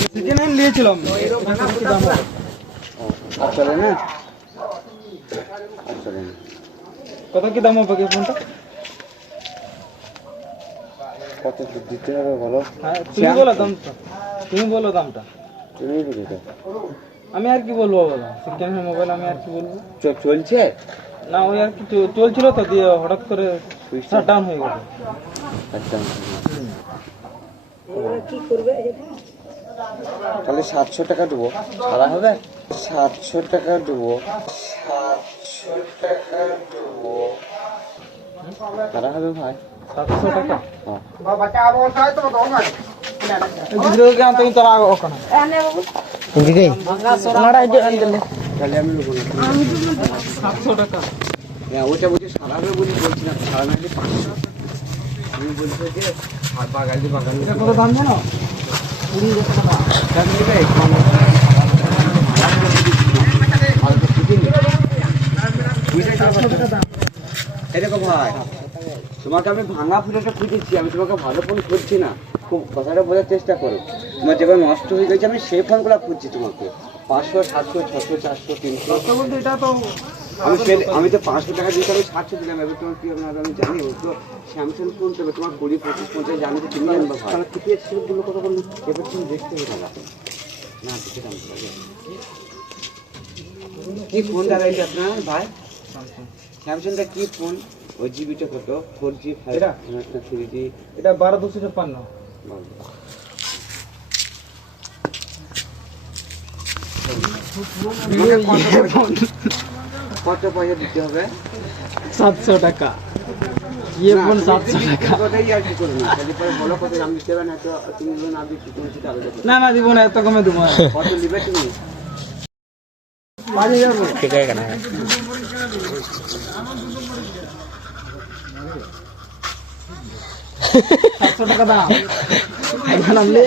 Second hand নিয়েছিলাম। আসলে না আসলে কত কি দাম হবে ফোনটা? কত দিতে হবে বলো? হ্যাঁ তুমি বলো দামটা, তুমি বলো দামটা। তুমি বলে দাও। আমি আর কি বলবো বলো, সেকেন্ড হ্যান্ড মোবাইল আমি আর কি বলবো। চলছে না ওই আর কি চলছিল তো, দিয়ে হঠাৎ করে শাট ডাউন হয়ে গেল। আচ্ছা কি করবে তাহলে 700 টাকা দেবো, ছাড়া হবে? 700 টাকা দেবো, 700 টাকা দেবো, ছাড়া হবে ভাই? 700 টাকা? হ্যাঁ তুমি তো আগে ওখানে তাহলে আমি নেবো না। 700 টাকা। হ্যাঁ ওইটা বলছি সারা হবে বলে বলছি না, সারা না হলে 500। তুমি বলছো যে বাগালি বাগালি এটা কত দাম জানো? 20,000 টাকা। এই দেখো ভাই, তোমাকে আমি ভাঙা ফুলটা খুঁজেছি, আমি তোমাকে ভালো ফোন খুঁজছি না। খুব কথাটা বোঝার চেষ্টা করো। তোমার যেগুলো নষ্ট হয়ে গেছে আমি সেই ফোনগুলো খুঁজছি তোমাকে। 500, 700, 600, 400, 300। বলতে এটা তো আমি তো 500 টাকা দিয়েছি, আমি 700 দিলাম। এবার তোমার কি হবে না আমি জানি। ও তো স্যামসাং ফোন দেবে তোমার 20, 25, 50 জানি তো তুমি আনবা ভাই। তাহলে কিপেড সেটগুলো কত বললি? এবার তুমি দেখতে হবে দাদা। না দেখে দাম হবে। কি ফোন দাদা এটা আপনার ভাই? স্যামসাংটা কি ফোন? ওই জিবিটা কত? 4G 5 এটা? একটা 3G। এটা 12,256। কত পয়সা দিতে হবে? 700 টাকা। ये फोन 700 টাকা। কথাই আর কি করবো না, তাহলে পরে বলো কত দাম দিতে হবে, না তো তুমি বলো না দিচ্ছি, তুমি সেটা আলাদা করো। না না দিব না, এত কমে দেবো না। কত নিবে তুমি? বাড়ি যাবো। ঠিক আছে না 700 টাকা দাম। এখন আনলে